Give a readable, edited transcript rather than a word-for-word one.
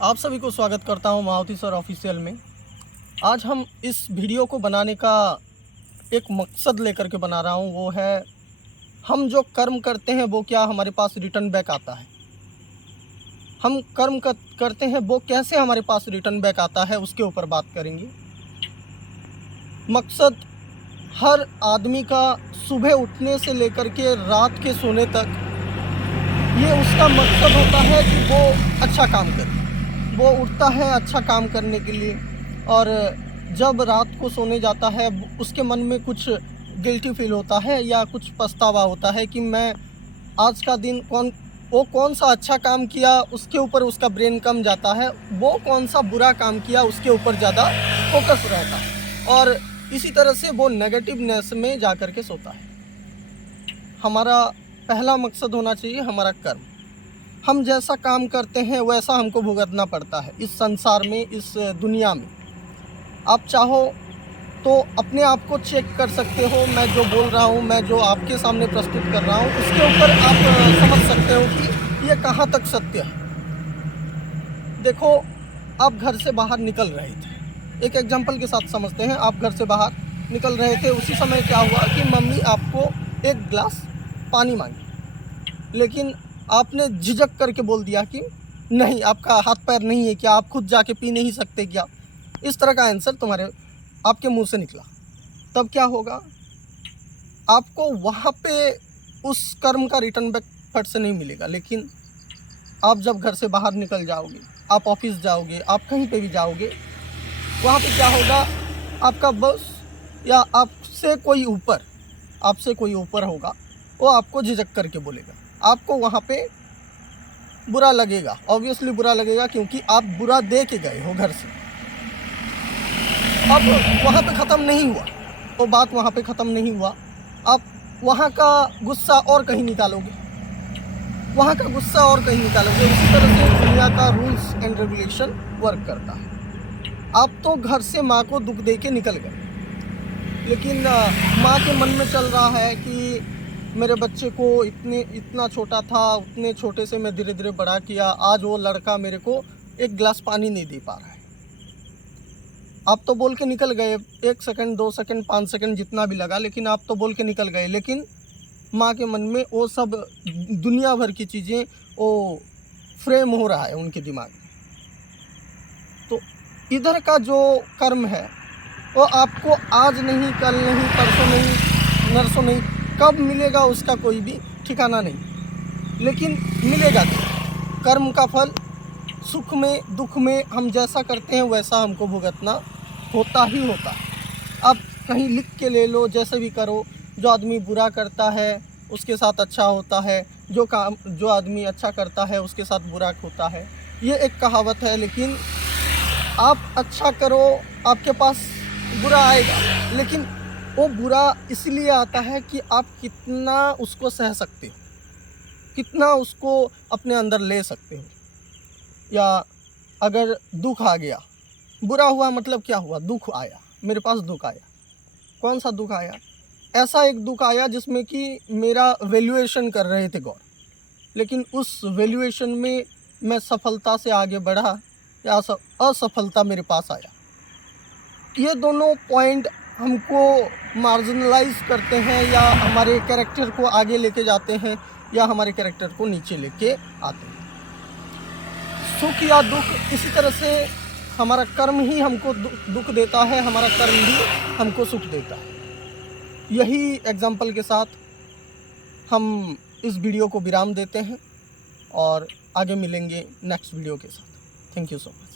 आप सभी को स्वागत करता हूं मारुति सर ऑफिशियल में। आज हम इस वीडियो को बनाने का एक मकसद लेकर के बना रहा हूं, वो है हम जो कर्म करते हैं वो क्या हमारे पास रिटर्न बैक आता है। हम कर्म करते हैं वो कैसे हमारे पास रिटर्न बैक आता है, उसके ऊपर बात करेंगे। मकसद हर आदमी का सुबह उठने से लेकर के रात के सोने तक ये उसका मकसद होता है कि वो अच्छा काम करे। वो उठता है अच्छा काम करने के लिए, और जब रात को सोने जाता है उसके मन में कुछ गिल्टी फील होता है या कुछ पछतावा होता है कि मैं आज का दिन कौन सा अच्छा काम किया, उसके ऊपर उसका ब्रेन कम जाता है। वो कौन सा बुरा काम किया उसके ऊपर ज़्यादा फोकस रहता है, और इसी तरह से वो नेगेटिवनेस में जा कर के सोता है। हमारा पहला मकसद होना चाहिए हमारा कर्म। हम जैसा काम करते हैं वैसा हमको भुगतना पड़ता है इस संसार में, इस दुनिया में। आप चाहो तो अपने आप को चेक कर सकते हो। मैं जो बोल रहा हूँ, मैं जो आपके सामने प्रस्तुत कर रहा हूँ, उसके ऊपर आप समझ सकते हो कि ये कहाँ तक सत्य है। देखो, आप घर से बाहर निकल रहे थे, एक एग्जांपल के साथ समझते हैं। आप घर से बाहर निकल रहे थे, उसी समय क्या हुआ कि मम्मी आपको एक गिलास पानी मांगी, लेकिन आपने झिझक करके बोल दिया कि नहीं, आपका हाथ पैर नहीं है क्या, आप खुद जाके पी नहीं सकते क्या। इस तरह का आंसर आपके मुंह से निकला। तब क्या होगा, आपको वहाँ पे उस कर्म का रिटर्न बैक फट से नहीं मिलेगा। लेकिन आप जब घर से बाहर निकल जाओगे, आप ऑफिस जाओगे, आप कहीं पे भी जाओगे, वहाँ पे क्या होगा, आपका बॉस या आपसे कोई ऊपर होगा, वो आपको झिझक करके बोलेगा। आपको वहाँ पे बुरा लगेगा, ऑब्वियसली बुरा लगेगा, क्योंकि आप बुरा दे के गए हो घर से। अब वहाँ पे ख़त्म नहीं हुआ, वो बात वहाँ पे ख़त्म नहीं हुआ। आप वहाँ का गुस्सा और कहीं निकालोगे, वहाँ का गुस्सा और कहीं निकालोगे। इसी तरह से दुनिया का रूल्स एंड रेगुलेशन वर्क करता है। आप तो घर से माँ को दुख दे के निकल गए, लेकिन माँ के मन में चल रहा है कि मेरे बच्चे को इतना छोटा था, उतने छोटे से मैं धीरे धीरे बड़ा किया, आज वो लड़का मेरे को एक गिलास पानी नहीं दे पा रहा है। आप तो बोल के निकल गए, 1 सेकंड 2 सेकंड 5 सेकंड जितना भी लगा, लेकिन आप तो बोल के निकल गए। लेकिन माँ के मन में वो सब दुनिया भर की चीज़ें वो फ्रेम हो रहा है उनके दिमाग में। तो इधर का जो कर्म है वो आपको आज नहीं, कल नहीं, परसों नहीं, नरसों नहीं, कब मिलेगा उसका कोई भी ठिकाना नहीं, लेकिन मिलेगा। कर्म का फल सुख में दुख में हम जैसा करते हैं वैसा हमको भुगतना होता ही होता है। आप कहीं लिख के ले लो, जैसे भी करो, जो आदमी बुरा करता है उसके साथ अच्छा होता है, जो आदमी अच्छा करता है उसके साथ बुरा होता है। ये एक कहावत है। लेकिन आप अच्छा करो, आपके पास बुरा आएगा, लेकिन वो बुरा इसलिए आता है कि आप कितना उसको सह सकते हो, कितना उसको अपने अंदर ले सकते हो। या अगर दुख आ गया, बुरा हुआ मतलब क्या हुआ, दुख आया, मेरे पास दुख आया। कौन सा दुख आया? ऐसा एक दुख आया जिसमें कि मेरा वैल्यूएशन कर रहे थे गौर, लेकिन उस वैल्यूएशन में मैं सफलता से आगे बढ़ा या असफलता मेरे पास आया। ये दोनों पॉइंट हमको मार्जिनलाइज करते हैं, या हमारे कैरेक्टर को आगे लेके जाते हैं, या हमारे कैरेक्टर को नीचे लेके आते हैं। सुख या दुख, इसी तरह से हमारा कर्म ही हमको दुख देता है, हमारा कर्म ही हमको सुख देता है। यही एग्जाम्पल के साथ हम इस वीडियो को विराम देते हैं और आगे मिलेंगे नेक्स्ट वीडियो के साथ। Thank you so much.